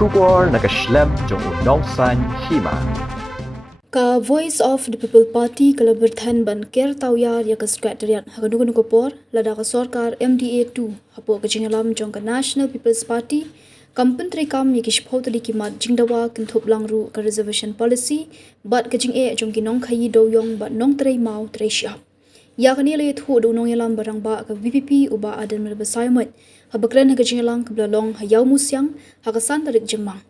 Shubor nakaslem jong unong san Hima. Ka Voice of the People Party kala Byrthen ban ker Tawiar ya ka Secretariat haganugun ko por Lada ka Sorkar MDA 2 hapo ka Jingalam jong ka National People's Party Pyntreikam ya kish Tylli ki mat Jingdawa kinthop langru ka reservation policy bat ka jing e jong ki nong khayi do yong bat nong trei mau trei sha ya ka ni le thu do nong yalam barang ba ka VPP uba adan mer basaimat habakran ka Jingalang ka blalong hayaw musyang hakasan tarik jemang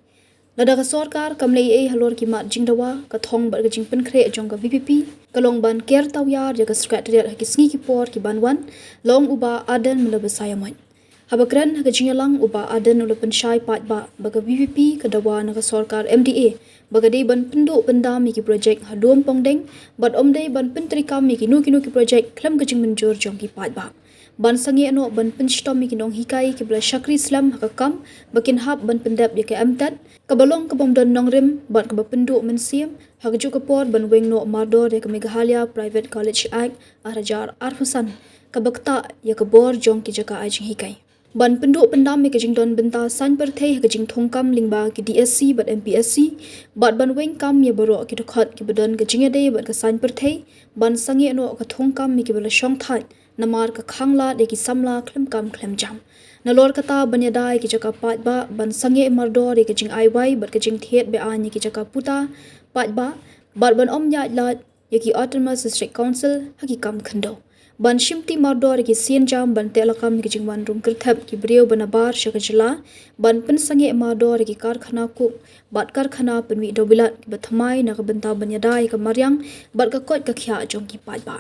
Lada ka Sorkar kamlei e halor ki mat Jingdawa ka thong bar ka jing penkre jong ka VPP kalong ban ker Tawiar ya ka Secretariat ha kisngi ki por ki banwan long uba adan mer basaimat Habakran ka Jingalang uba adan ula pensyai pat ba baga VPP ka dawa na ka Sorkar MDA baga day ban pendo pendam ki project hadom pongdeng bat omday ban Pyntreikam ki nu ki project klam ka jing menjur jong ki pat ba ban sangi ano ban penstom ki nong hikai ki bla shakri islam hakam bakin hab ban pendap ya ka amtat ka balong ka bomdon nong rim bat ka pendo mensiam hagju ka por ban weng no mardor ya ka Meghalaya Private College Act arajar arfusan ka bakta ya ka bor jong ki jaka ajing hikai Ban penduk pendam ke jing don benta san perthei ke jing thongkam lingba ki DSC bat MPSC bat ban weng kam ye baro ki dokhat ki badon ke jing ade bat ka san perthei ban sangi ano ka thongkam mi ki bala shong that namar ka khangla de ki samla khlem kam khlem jam nalor kata banyadai ki jaka pat ba ban sangi mardor ke jing IY bat ke jing thet be an ki jaka puta pat ba bat ban om ya lat ye ki Autonomous District Council hakikam khando ban shimti mardor ki sien jam ban telakam ki jingwan rum kirthap ki breu banabar shakajla ban pensange mardor ki karkhana ku bat karkhana penwi dobilat ki bathamai na ka benta banyadai ka maryang bat ka kot ka khya jong ki pat ba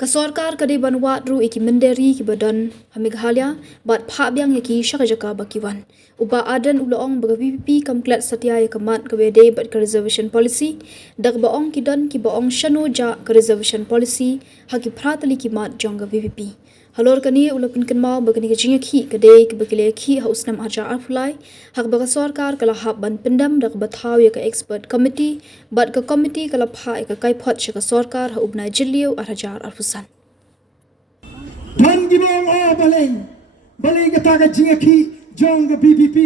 ka Sorkar ka de ban wat ru ki menderi ki badan Meghalaya bat pha byang ki shakajaka bakiwan uba adan ulong baga VPP kamklat satya ka mat ka bede bat ka reservation policy dag baong ki don ki baong shano ja ka reservation policy haki pratali ki mat jong ka VPP halor kani ulapin kanma bagani ka jinga khi ka de ki bakile khi hausnam aja aflai hak baga Sorkar kala hab ban pendam dag bathaw ya ka expert committee bat ka committee kala pha ka kai phot ka Sorkar ha ubna jilliu arajar arfusan Tan gibong o baleng kata ka jinga khi jong ka PPP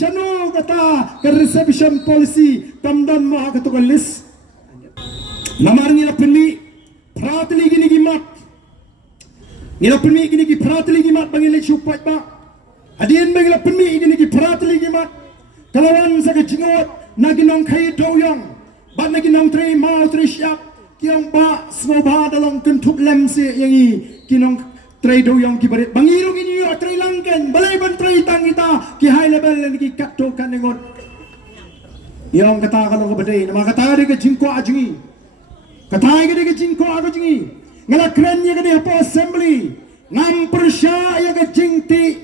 shano kata ka reception policy tamdan ma ka to list namar ni la penni pratli gini gimat Nila penmi gini ki pratli gimat bangile chupat ba adien bangila penmi gini ki pratli gimat kalawan sa ka jingot na ginong khay doyong bat na ginong tre mau tre syak kiong ba smoba dalong kentuk lem se yangi kinong tre doyong ki barit bangiro gini yo tre langken balai ban tre tang kita ki high level ni ki katto kanengot yong kata kalong ka badai nama kata de ka jingko ajingi kata de ka jingko ajingi ngala keren ya kadi apa assembly ngam persya ya ka jingti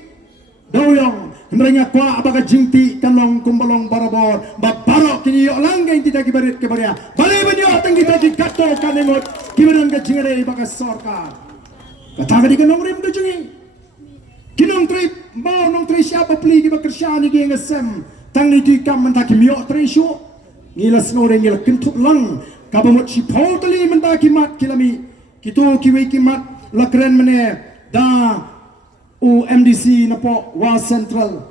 doyong hendaknya kwa abaga jingti kalong kumbalong barabor babaro kini yo langgen kita kibarit kibaria balai banyo tang kita di katto kanemot kibaran ka jingare baka Sorkar kata kadi kanong rim do jingi kinong trip mau nong tri siapa pli ki bakersya ni ki ngasem tang ni di kam menta kimyo tri shu ngila snore ngila kentuk lang kabamot si Tylli menta kimat kilami Kito kiwi kimat lakren mene da UMDC napo wa central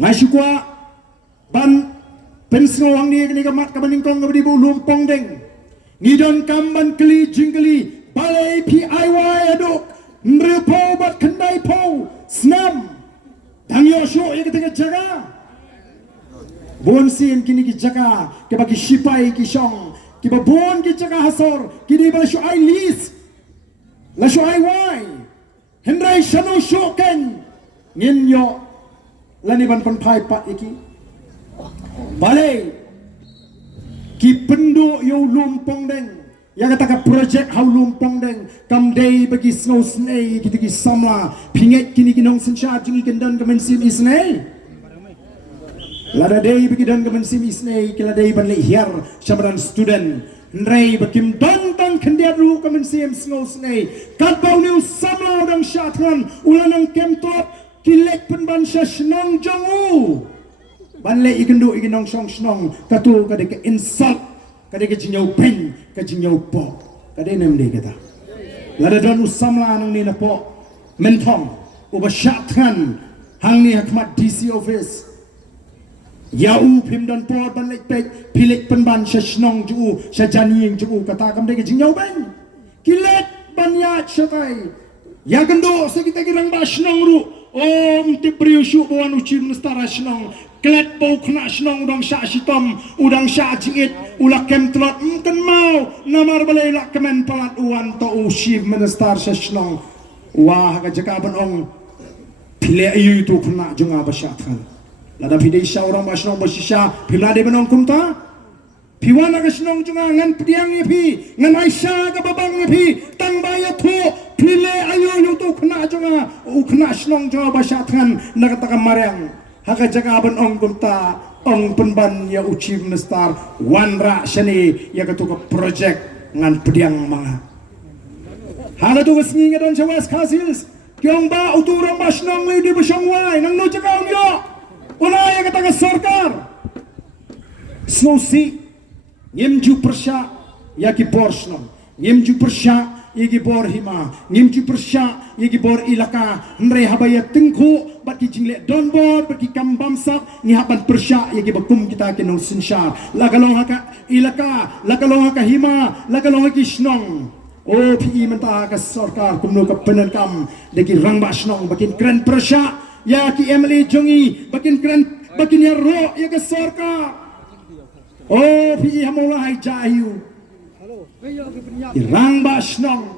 ngai shukwa ban pensno wang ni kini kamat kabaning kong kabadi bu lumpong deng ngidon kamban keli jingkeli balai PIY aduk mrepo bat kendai po snam dang yo sho ye ketika jaga bon sin kini ki jaga ke bagi shipai ki shong Kiba bon ki jaga hasor kini bala shu ai lis la shu ai wai hendrai shano shoken ngin yo lani ban pan pai pat iki balai ki pendo yo lumpong deng ya kata ka project hau lumpong deng kam day bagi snow snay kita ki samla pinget kini kinong sensha jingi kendan kamen sim isnay Lada day bikidan kaman sim isnay kila day ban lihir syabaran student Nray bakim dantang kendiaru kaman sim snow snay katbau niu samlau dang syatran ulanang kemtot kilek penban syashnong jongu ban le ikendu ikinong syong shnong katu kade ke insult kade ke jinyau pen ke jinyau po kade nem de kata Lada dan usamla nang ni na po mentong uba syatran hang ni hakmat DC office Yau pim dan por ban lek pek pilik penban sesnong ju sejaniing ju kata kam de jing yau ben kilet ban ya chatai ya gendo sekita girang ba snong ru om ti priushu bon uchim nastara snong klet bau khna snong udang sha sitom udang sha jingit ulak kem trot kan mau namar balai lak kemen palat uan to ushim menastar sesnong wah ka jakaban ong pile ayu tu khna junga basyathan Lada pidai sya orang masnong bersisya pila de benong kumta piwana ka snong junga ngan pediang ni pi ngan Aisyah ka babang ni pi tang baya tu pile ayu yu tu khna junga u khna snong junga basyathan nakata mariang haka jaga benong kumta ong penban ya ucim nestar wanra shani ya ka tu ka project ngan pediang manga hala tu wasngi ngadon chawas khasis kyong ba uturang masnong ni di besyangwai nang no jaga yo Ulaya kata Sorkar Snosi Nyemju persya Yaki bor snong Nyemju persya Yaki bor Hima Nyemju persya Yaki bor Ïaka Nre habaya tengku Bat ki jinglek donbor Bat ki kambamsak Nyihaban persya Yaki bakum kita kinong sinsyar Lakalong haka Ïaka Lakalong haka Hima Lakalong haki snong Oh pi mentah ka Sorkar Kumno ka Pyntreikam Deki rangba snong Bakin keren persya Ya ki Emily jongi bakin keren bakin ya ro ya ke Sorkar oh pi hamulai jayu irang basnong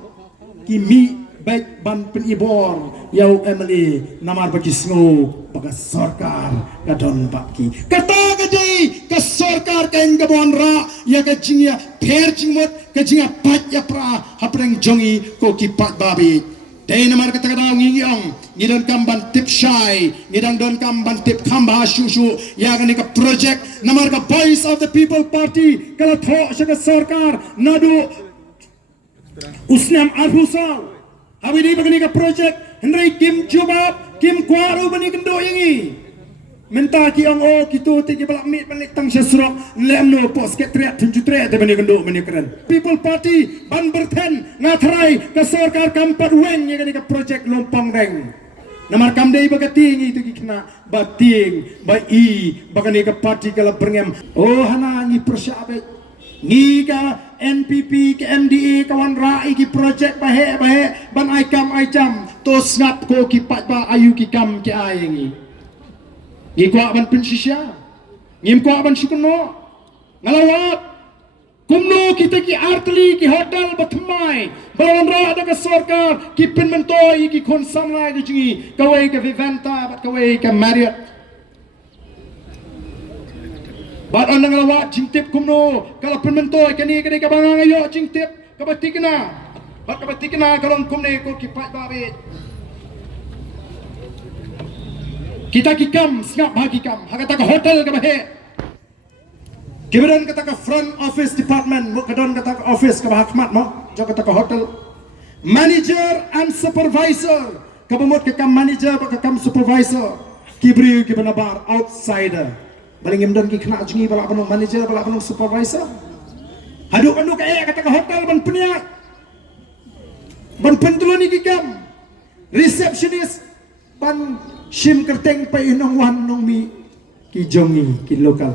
ki mi baik ban penibor yau Emily namar bagi sngo baka Sorkar kadon baki kata gadi ke Sorkar kain gabon ra ya ke jingya pher jingmot ke jingya pat ya pra hapreng jongi ko ki pat babi Dai namar kata kata ngiong ngidon kamban tip shy ngidang don kamban tip kamba shushu ya kan ka project namar ka voice of the people party kala tho shaka Sorkar nadu usnam arhusaw hawi di bagani ka project hendrai kim jubab kim kwaru bani kendo yangi Menta ki ang o kitu ti ki balak mit balik tang sesrok lemno pos Secretariat tunjutre te bani kendo bani keren people party ban Byrthen ngatrai ka Sorkar kampat wen ya ka project lompong reng namar kamdei bagating itu ki kena bating bai bagani ka party kala berngem oh hana ni persyabe ni ka NPP ke MDA kawan rai ki project bahe ban aikam aicam to snap ko ki pat ba ayu ki kam ki ayengi Ngikwa ban pensisya Ngimkwa ban syukuno Ngalawat Kumno kita ki artli ki hotel batmai Balawan ra ada ka Sorkar Ki penmentoi ki konsamlai di jingi Kawai ka Vivanta Bat kawai ka Marriott Bat anda ngalawat jingtip kumno Kala penmentoi kani kani ka bangangayo jingtip Kabatikna Bat kabatikna kalong kumne ko ki pat babit Kita kikam, singap bahagi kam. Hakata ka hotel ka bahe. Kemudian kata ka front office department. Kadon kata ka office ka bahakmat mo. Jo kata ka hotel. Manager and supervisor. Kabamot ka kam manager ka kam supervisor. Kibri ki banabar outsider. Baling imdon ki kena jungi balak panong manager balak panong supervisor. Haduk anu ka kata ka hotel ban peniak. Ban pentuloni ki kam. Receptionist ban Shim kerteng pa inong wan nong mi ki jongi ki lokal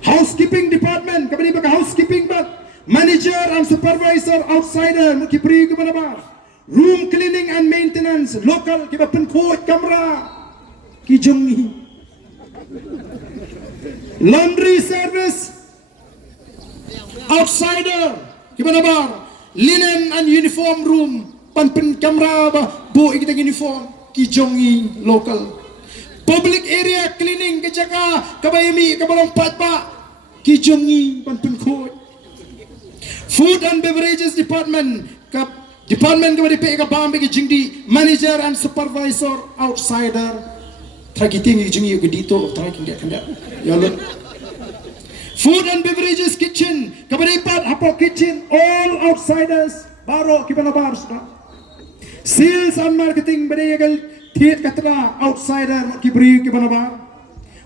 housekeeping department kabani baka housekeeping bat manager and supervisor outsider mo ki pri ko ba room cleaning and maintenance local ki ba penko kamera ki jongi laundry service outsider ki ba linen and uniform room pan kamera ba bo kita uniform ki jongi local public area cleaning ke jaga kabayami kabalong patpa ki jongi pantun ko food and beverages department ka department ka dipe ka bambe ki jingdi manager and supervisor outsider tragiting ki jongi ko dito traging dia kanda yalo food and beverages kitchen kabaripat apo kitchen all outsiders baro ki banabar sudah Sales and marketing beregal thiet katra outsider kibri ki banaba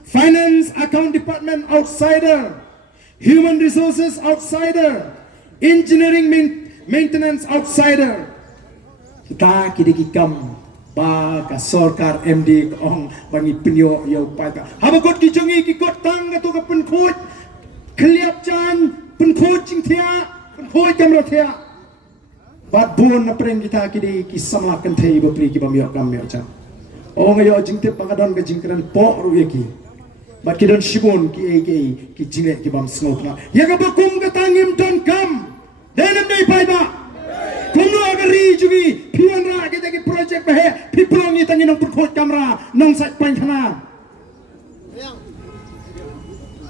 finance account department outsider human resources outsider engineering maintenance outsider kita kidiki kam ba ka Sorkar MD ka ong bangi pinyo yo pa ka habakot ki jongi ki kot tang ka tu ka pen khot kliap chan pen khot ching thia pen khot kamra thia bat bon na preng kita ki di ki sama kan thei ba pri ki ba myo kam myo chan ong yo jing te pa ka don ka jing kran po ru ye ki bat ki don shibon ki jing ki bam snot na ya ka ba kum ka tangim don kam denam dei pai ba Kuno agari jugi pian ra kita ki project bahe piplong ni tangi nong perkhot kamera nong sat pan khana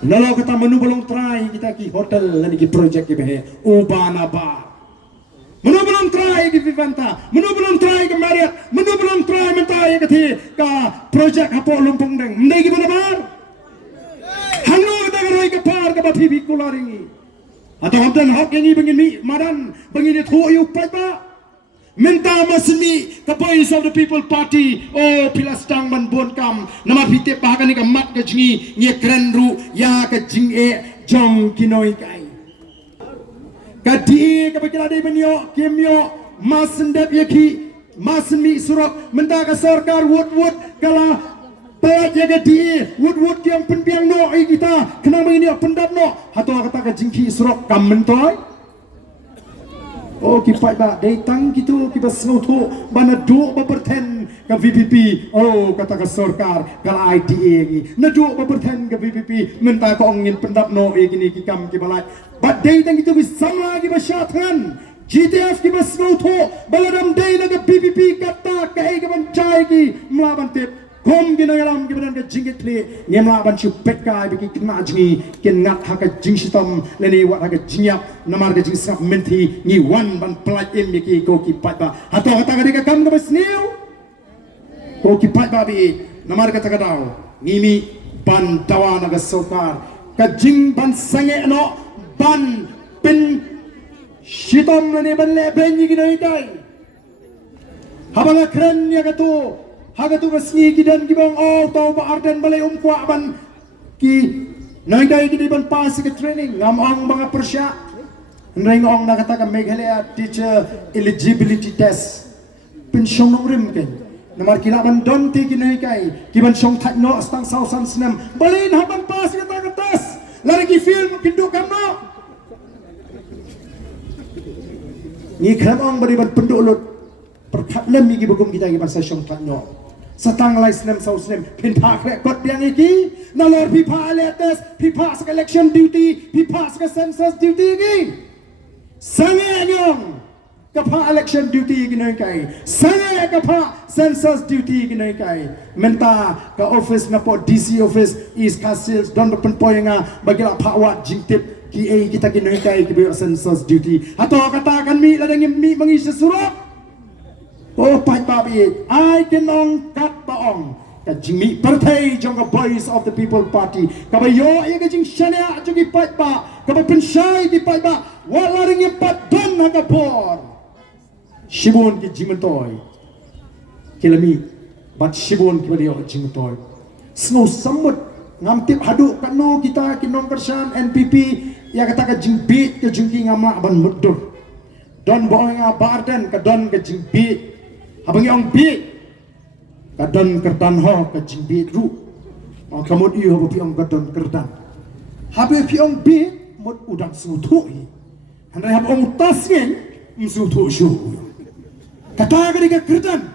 nalo kata menu belum try kita ki hotel lani ki project ki bahe ubana ba menu belum try ki Vivanta menu belum try ki Marriott menu belum try mentai ka thi ka project hapo lumpung deng mendai ki mana bar hangno kita garoi ka par ka ba phi kularingi atau hamdan hak yang ini bengin mi madan bengin itu yuk pada minta masmi ke Voice of the People Party oh pilas tang man bon kam nama pite bahagan ni kamat ke jingi nge keren ru ya ke jing jong kinoi kai kadi ke bekila dei benyo kemyo masendep yaki masmi surok minta ke Sorkar wood kala Pelajar jaga dia, wood yang penpiang no kita kena begini pendap no, atau kata ke jingki serok kamentoy. Oh kipai ba, datang gitu kita sengutu mana dua Byrthen ke VPP. Oh kata ke Sorkar kalau ITA ni, na dua Byrthen ke VPP minta ke ongin pendap no ini kikam kibalai. But datang gitu bisa lagi bersyatkan. GTF kita sengutu baladam day na ke VPP kata ke kebancai ki melawan tip. Kom ginagalam gibadan ka jingit li nyemla ban chu petka biki kna jingi ken ngat ha ka jing sitam leni wat ha ka jingyap namar ka jing sap menti ni wan ban plat em biki ko ki pat ba hato hata ka kam ka basniu ko ki pat ba bi namar ka takadaw ngimi ban tawana ka Sorkar ka jing ban sange no ban pen sitam leni ban le ben ni ginai dai habang kren ya ka tu Haga tu basni kidan kibang oh tau ba arden balai kwa ban ki nagai ki ban pas ke training ngam ang mga persya nrai ngong na kata ka Meghalaya teacher eligibility test pension rim ken namar kila ban don ti ki nagai ki ban song that no stang sau san snam balai ha ban pas ke ta test lari ki film pindu kam no ni kram ang bari ban pendu lut perkat lem ki bagum kita ki ban sa song that no Satang lai snem sau snem pintak rekod yang iki nalor pipa aletes pipa sak election duty pipa sak census duty iki sange nyong kapa election duty iki noi kai sange kapa census duty iki noi kai menta ka office na po DC office East Castles don pen poinga bagila pawat jingtip ki kita ki noi kai ki census duty atau katakan mi ladang mi mangisi surat oh pai babi I kenong kat baong ka jimi partai jong ka Voice of the People Party ka ba yo ye ka jing shania jong ki pai ba ka ba penshai ki pai ba wala ring ye pat don na ka por shibon ki jimentoy kilami bat shibon ki ba yo jimentoy snow samut ngam tip hadu kanu kita kinong kersan NPP ya kata ka jing beat ka jing ki ngama ban mudur don boong nga Byrthen ka don ka jing beat abang yang big kadon kerdan ho ke jimbi ru kamut iyo bo piong kadon kerdan habe piong big mot udang sutu hi handai hab ong tasgen sutu shu kata ga kerdan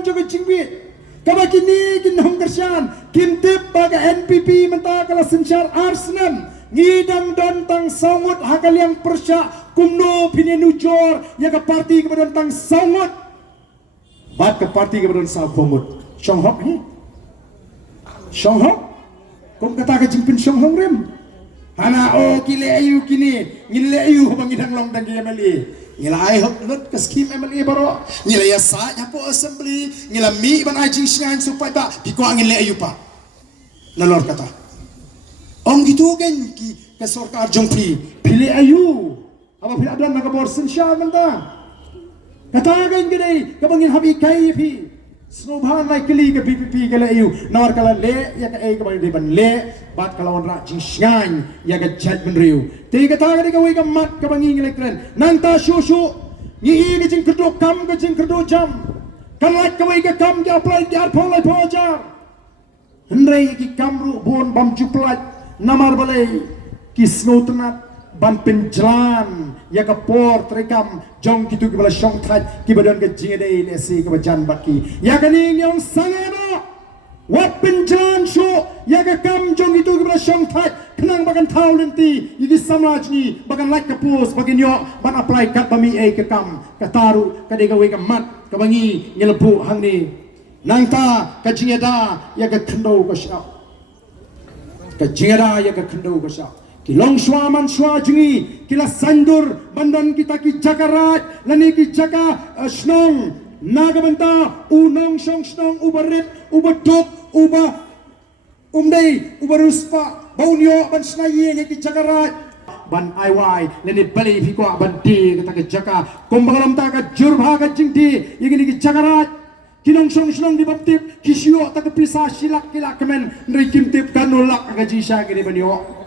juga jimbi kaba kini kin hong kersan kin tip baga NPP menta kala sensyar arsnam ngidang don tang sangut hakal yang persya kumno pinenu jor ya ke parti kepada tang sangut bat ke parti kepada sa komut songhok ni songhok kom kata ke jimpin songhong rem hana oh kile ayu kini ngile ayu bangidang long dang MLA ngila ai hok lut ke skim MLA baro ngila ya sa nya po assembly ngila mi ban ajing singan supaya ta piko ngile ayu pa nalor kata Ong gitu kan ke Sorkar jongpi pilih ayu apa pilih adan nak bor sensya menta katakan gede kabangin habi kai pi snobhan lai keli ke PPP ke ayu nawar kala le ya ke ai ke bang deban le bat kala on ra jing sngan ya ke chat benriu te katakan ke wei ke mat ke bangin le kren nanta shushu Ni ke jing kedok kam ke jing kedok jam. Kalai kawai ke kam ke apply ke arpolai pojar. Hendrai ki kamru bon bam juplat namar balai ki snoutenat ban penjalan ya ke Pyntreikam jong kitu ke bala syong that ki badan ke jingdei lesi ke bajan baki ya kaning yang sangena wat penjalan sho ya ke kam jong kitu ke bala syong that kenang bagan thau lenti iki samraj ni bagan like ke pos bagan yo ban apply kat bami ke kam ka taru ka de gawe ke mat ka bangi ngelebu hang ni nangta ka jingda ya ke khndo ka sha ka jingda ya ke khndo ka sha Kilong shwa man shwa jungi kila sandur bandan kita ki jakarat lani ki jaka snong nagamanta unong shong snong ubarit ubatok uba umdei ubaruspa baunyo ban snaye ki jakarat ban aiwai lani bali fikwa ban di kita ki jaka kumbagalam ta ka jurba ka jingdi yigini ki jakarat kinong shong snong di baptip kisyo ta ka pisa silak kilak kemen nri kimtip kanulak ka jisha gini banyo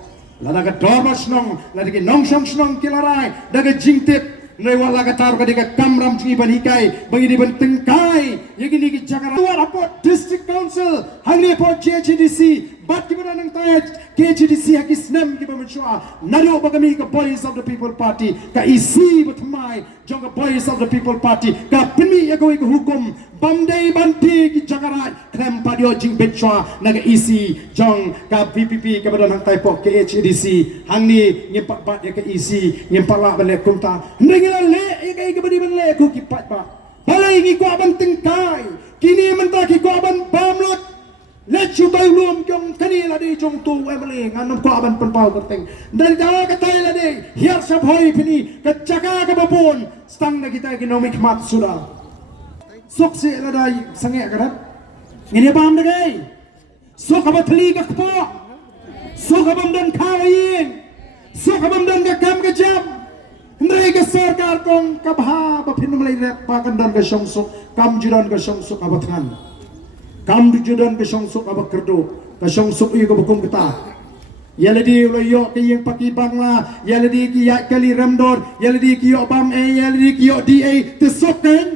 Lada ka dormas nong, lada ki nong song snong kilarai, daga jingtip, nai wala ka taru ka dika kamram jingi ban hikai, bangi di ban tengkai, yagi ni ki jakara. Tuan apa district council, hangni apa JHDC, bat ki mana nang tayat KHDC hakis nem ki pemensua, nado bagami ka boys of the people party, ka isi batmai, jong ka boys of the people party, ka pini ya koi ka hukum, bamdei banti ki jakara, krem padio jing bensua, naga isi jong ka PPP ka badan nang taypo KHDC, hangni nyempat bat ya ka isi, nyempat lah balik kumta, ndengila le ya ka badi ban le ku ki pat ba, balai ngi ko ban tengkai, kini mentah ki ko ban bamlot. Let you buy room jong kanila di jong tu emily nganam ko aban penpau kerteng dan jaga katai la de hiar sab hoi pini kacaka ka babon stang na kita economic mat sudah sok se la dai sange karat ngini bam de gai sok abat li ka kpo sok abam dan kawin sok abam dan ka kam ka jam ndai ka Sorkar kong kabha ba phin malai rep pa kan dan ka song sok kam juran ka song sok abat ngan Kam dijudan ke songsuk abak kerdo ke songsuk iyo ke bukum kita ya ledi ulo ke yang paki bangla ya ledi ki ya kali ramdor ya ledi ki yo bam ya ledi ki yo da tesok kan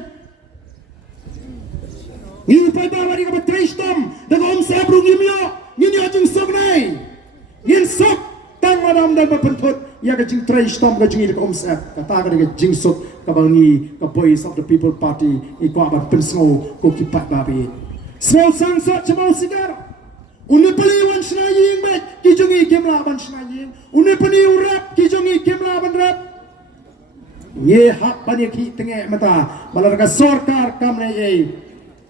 ni pa ba wari ka batristom da om sabru ngimyo ngini ajung sok nai ngin sok tang madam dan bapentut ya ke jing tristom ke jing ka om sab kata ka ke jing sok ka bangi ka boys of the people party iko abak pensngo ko kipat babi Small sang sot cemau sigar. Uni peli wan senaying bet kijungi kemla ban senaying. Uni peli urap kijungi kemla ban rap. Ye hak bani ki tenge mata. Malar ka Sorkar kam ne ye.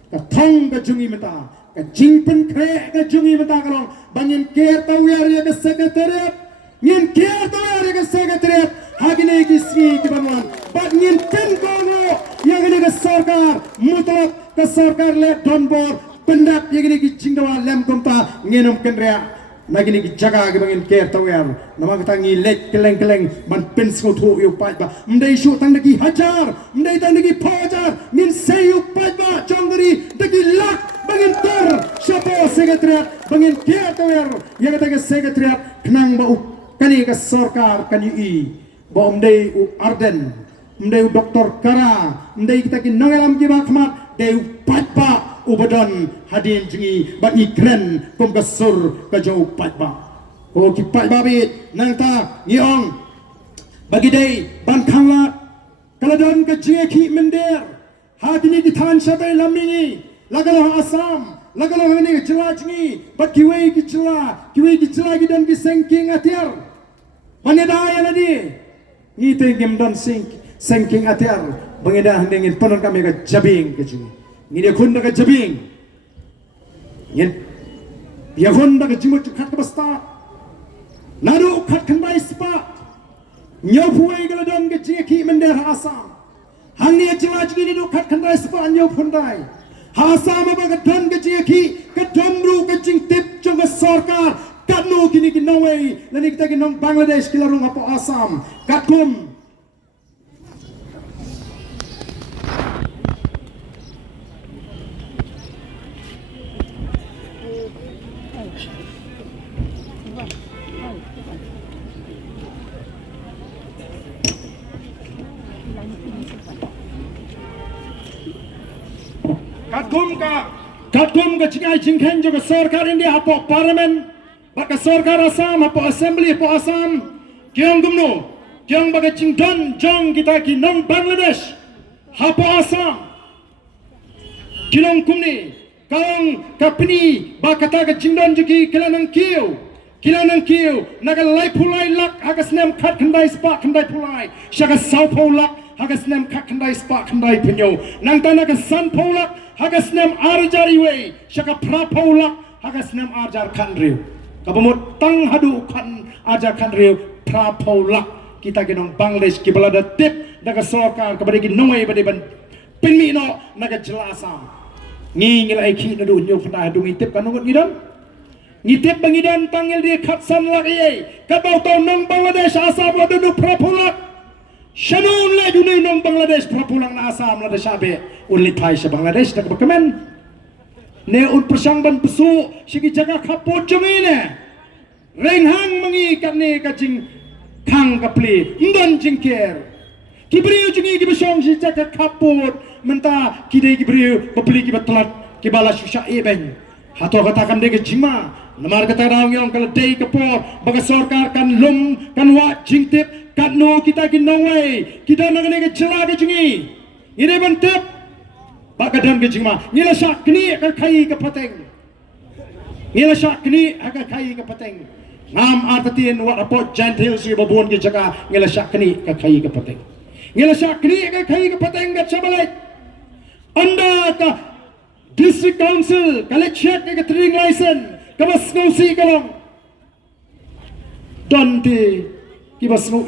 Ka thong ka jungi mata. Ka jingpen kre ka jungi mata kalong. Bangin ker Tawiar ye ka Secretariat. Ngin ker Tawiar ye ka Secretariat. Hagine ki sri ki banwan. Bat ngin ken kono. Yang ini ka Sorkar mutlak ka Sorkar le donbor pendak yang ini ki Jingdawa lem komta ngenom kenrea nagini ki jaga ki bangin ker Tawiar nama kita ngi lek keleng ban pens ko thu yu pat ba mdai shu tang dagi hajar mdai tang dagi pajar min se yu pat ba chongri dagi lak bangin tor shapo Secretariat bangin ker Tawiar yang kata ke Secretariat kenang ba kani ka Sorkar kani i ba mdai u arden mdai u doktor kara mdai kita ki nangalam ki ba khmat deu patba ubadan hadin jingi ba ikren kom kasur ka jau patba ko ki patba bit nang ta ngiong bagi dei ban khangla kaladon ka jingi ki mender hadini di than sabai lamingi lagalo asam lagalo ni jela jingi ba kiwei ki jela ki dan ki sengking atiar maneda ya ladi ni te gem don sengking atiar bangeda handengin ponon kami ka jabing ke jingi ngine khunda ka jabing ngin ya khunda ka jimut khat ka basta naru khat khandai spa nyopuai gala don ke jingi mender asam hangi jila jingi do khat khandai spa nyopundai asam ba ka don ke jingi ka domru ka jing tip jong Sorkar katno kini ki nawai lani kita ki nong Bangladesh kilarung apa asam katkum katkum ka jingai jingkhen jo ka Sorkar India hapo parliament baka Sorkar Assam hapo assembly hapo Assam kyong gumno kyong baga jingdon jong kita ki nong Bangladesh hapo Assam kilong kumni kang kapni ba kata ka jingdon jugi kilanang kiu naga lai pulai lak hagas nem khat khandai spa khandai pulai shaga sau pulak hagas nem khat khandai spa khandai penyo nang ta naga san pulak hagas nem arjari we shaga pra pulak hagas nem arjar khandriu kabamut tang hadu khan arjar khandriu pra pulak kita ginong Bangladesh ki balada tip naga Sorkar kabade ki nongai bade ban pinmi no naga jelasam ngi ngil ai khi na du nyo phanda du ngi tip kanong ngidam ngitip bangidan panggil dia khatsan lagi kabau tau nong Bangladesh asam la duduk prapulak shanun la dunu nong Bangladesh prapulang na asam la dasabe unli thai sa Bangladesh tak bakamen ne un persang ban pesu sigi jaga kapot jumi ne renghang mangi katne kacing khang kapli ndon jingker kibriu jungi kibasong si jaga kapot menta kidai kibriu bapli kibatlat kibala susha eben hato katakan dia ke jima namar kata raung yang kalau day kapor baga Sorkar kan lum kan wa jingtip kan no kita ki no way kita nangane ke jela ke jingi ide bantep baga dam ke jima ngila syak kni ka khai ke pateng ngila syak kni ka khai ke pateng ngam artatien wa apot gentle si babon ke jaga ngila syak kni ka khai ke pateng ngila syak kni ka khai ke pateng ke chabalai anda ka District Council kalau check ke trading license kabas ngausi kalong donti kibas ngau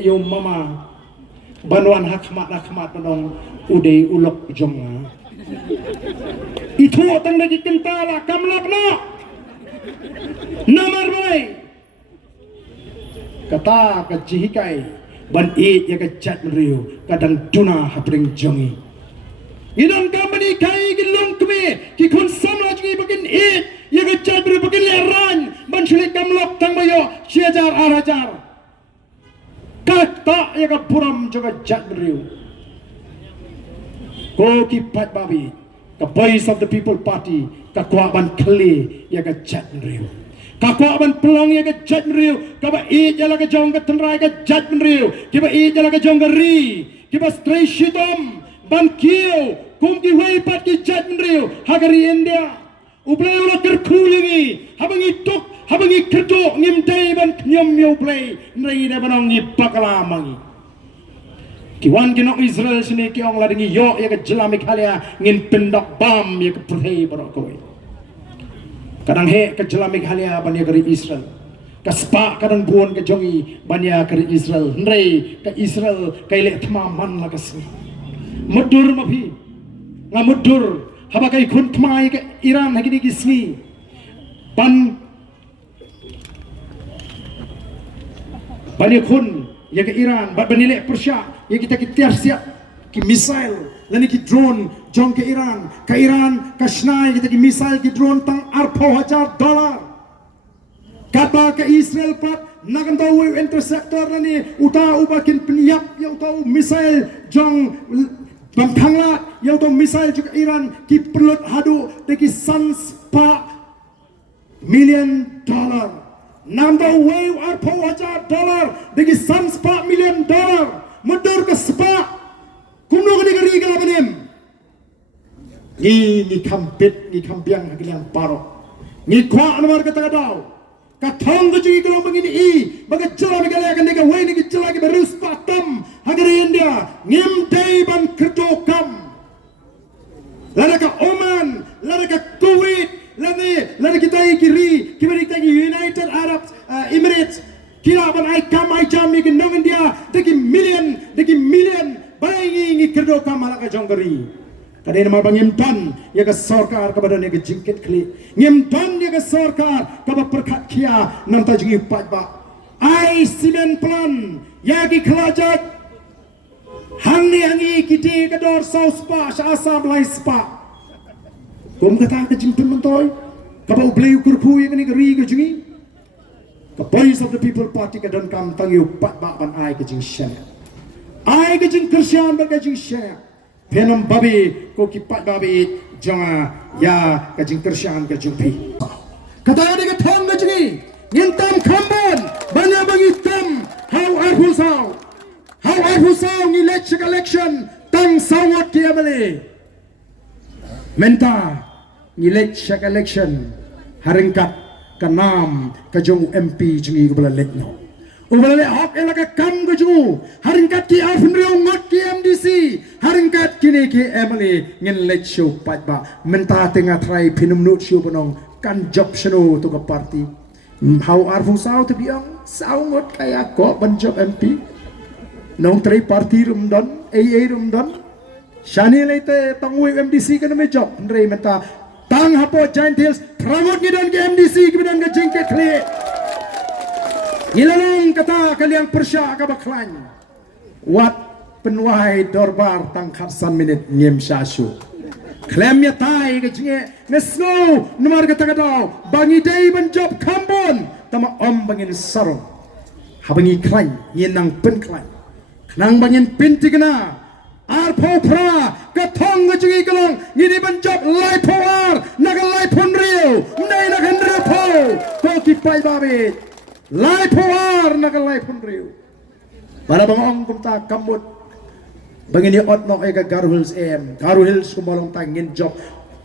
yo mama banwan hakmat manong udai ulok jonga itu tang lagi kentala kamlak no namar boy kata ka jihikai ban ya ka chat riu kadang tuna hapring jongi Idan company kai gilong kme ki kon samla ji bakin ye ga chabri bakin leran ban shule kamlok tang bayo 6000 kata ye ga puram joga jadriu ko ki pat babi ka voice of the people party ka kwa ban kle ye ga jadriu ka kwa ban pelong ye ga jadriu ka ba jala ga jong ga tanrai ga jadriu ki ba jala ga jong ga ri ki ba stray shitom ban kiu kum ki wei pat ki chat riu hagari India uplay ula kerkulingi habangi tok habangi kerdo ngim dai ban nyom yo play nrai da banong ni pakala mangi ki wan ki nok Israel sini ki ong ladengi yo ya ke jelamik halia ngin pendak bam ya ke prei barok koi kadang he ke jelamik halia ban ya gari Israel kaspa kadang buon ke jongi ban ya gari Israel nrai ke Israel kai le thmaman la kasni mudur mapi ngamudur habakai kun thmai ke Iran hagini gisni ban kun ya ke Iran ban banile Persia ya kita siap ki missile lani ki drone jong ke Iran ka snai kita ki missile ki drone tang $4,000 kata ke Israel pat nakan tahu interceptor lani uta ubakin penyiap yang tahu missile jong Bangkangla yang tu misal juga Iran ki perlut hadu deki $100 million. Number wave $4,000 deki $100 million. Mudur ke sepak kuno ke negeri ke lapanim. Ni kampit ni kampiang hagiliang paro. Ni kwa anwar kata kadau. Katong ke jadi kalau begini bagai celah negara akan negara wei ni celah ke berus patam hagari India ngim day ban Pyntreikam lada ke Oman lada ke Kuwait lada kita kiri kita United Arab Emirates kira ban ai kam ai jam ni ke nong India deki million bayi ni Pyntreikam ala ke jonggeri kadai nama bang impan ya ke Sorkar kepada ni ke jingkit kli impan ya ke Sorkar kepada perkat kia nam tajungi pat ba ai simen plan ya ki kelajat hangi kiti ke dor saus pa asam lai spa kum kata ke jingpin mentoy kepada ubleyu kurku ya ke negeri ke jungi ke voice of the people party ke don kam tangi pat ba ban ai ke jing share ai ke jing kersian ba ke jing share Penam babi ko kipat babi jonga ya ka jing tersian ka jumpi kata ni ka thong ka jingi yentam khambon banya bangi tam how arhu sao ni election tang sawat ki amale menta ni election haringkat kanam ka jong MP jingi ko bala letno Ubale hok elaka kam ke jungu haringkat ki arfunriu ngot ki MDC haringkat kini ki Emily ngin let show pat ba menta tengah try pinum nut show bonong kan job shano to ka party how arfu sao to biang sao ngot kaya ko ban job MP nong try party rumdon AA rumdon shani lete tangui MDC kan me job ndre menta tang hapo giant hills promote ngidan ki MDC ki bidan ka jingke kle Ilalong kata kaliang persya ka baklan. Wat penwai dorbar tangkat 1 minit ngem syasyu. Klem ya tai ke jinge ngesno nomor kata kata bangi day ban job kambon tama om bangin sarong. Habangi klan nyenang pen klan. Nang bangin pinti kena. Arpo pra katong ke jinge kalong ngini ban job lai poar naga lai pon rio. Nay nagan rio po. Ko kipai babit. Lai puar nak lai pun riu. Pada bangong kumta kamut. Bangini ot nok eka Garhils em. Garhils kumolong tangin job.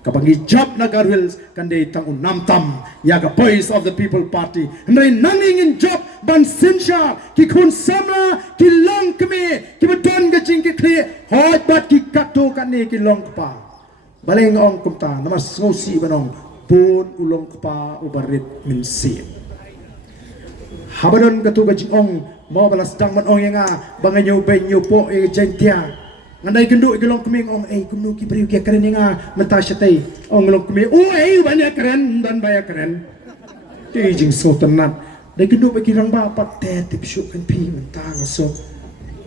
Kapangi job na Garhils kande tangun namtam. Ya ka voice of the people party. Henry nangingin job ban sinsha ki kun samla ki long keme ki beton ke jing ki kli hot bat ki kato kane ki long pa. Baleng ong kumta namas ngosi banong pun ulong pa ubarit min sim. Habadon katu gajong mo balas dang man ong nga banganyo benyo po e jentia ngandai kendu gelong kuming ong kumno ki priu ki keren nga menta syatay ong gelong kuming banyak keren dan banyak keren ti jing so tenat dai kendu ba ki rang ba pat te tip syuk kan pi menta ngaso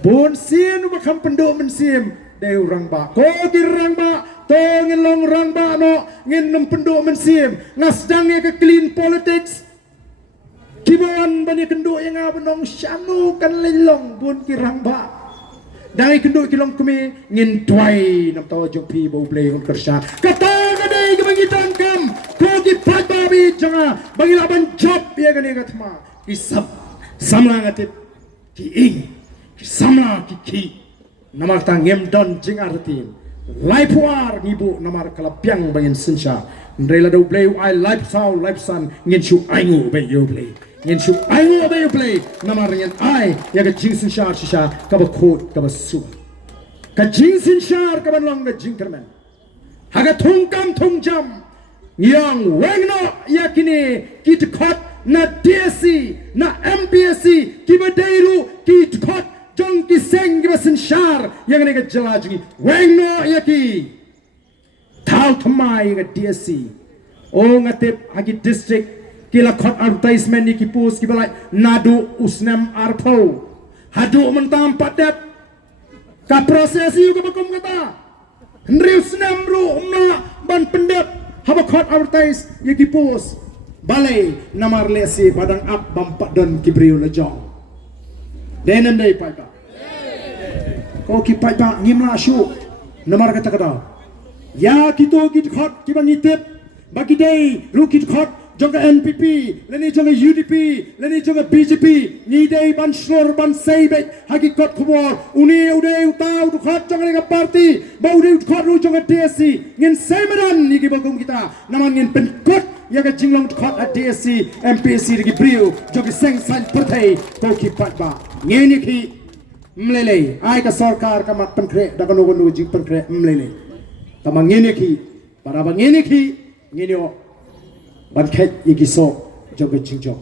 bon sien ba kam pendo men sim dai rang ba ko ki rang ba to ngelong rang ba no ngin num pendo men sim ngasdang ke clean politics Kibuan banyak kenduk yang abang syanu kan lelong pun kirang ba. Dari kenduk kilong kami ngin tuai nam tahu jumpi bau play on kerja. Kata kadai ke bagi tangkam, kau ki pat babi jangan bagi laban job ya kan yang katma. Kisap samla ngatit ki ing, ki samla ki. Namar tangem don jing artin. Lai puar ngibu namar kalapiang bangin sensha. Ndrela do play I life sound life sun ngin shu aingu be you play. Ngin shu aingu be you play namar ngin ai ya ka jingsin shar shisha ka ba khot ka ba su ka jingsin shar ka ba long ka jingkerman haga thungkam thungjam yang wengno yakini kit khot na DSC na MPSC ki ba deiru kit khot jong ki seng ki ba sin shar yang ne ka jalajgi wengno yaki Thal thamai nga DSC o ngatip hagi district kila khot advertisement ni ki post ki balai nadu usnam arpo hadu mentam padat ka prosesi ka bakum kata ndri usnam ru umna ban pendat haba khot advertise ye ki post balai namar lesi padang ap bampak don ki briu lejong denan dai pai ka ko ki pai ba ngimla syu namar kata kata ya kito kit khot ki bangitip bagi day lu kit khot jonga NPP leni jonga UDP leni jonga BJP ni day ban slor ban seibe hagi kot khobor uni ude utau du khot jonga nga party ba ude khot lu jonga DSC ngin seimeran ni ki bagum kita naman ngin pen kot ya ga jinglong khot at DSC MPC ki brio jonga seng san pertai ko ki pat ba ngeni ki mlele ai ka Sorkar ka mat penkre da kono kono jing penkre mlele tamang ngene ki para bang ngene ki ngene o ban khet yigiso joga jingjo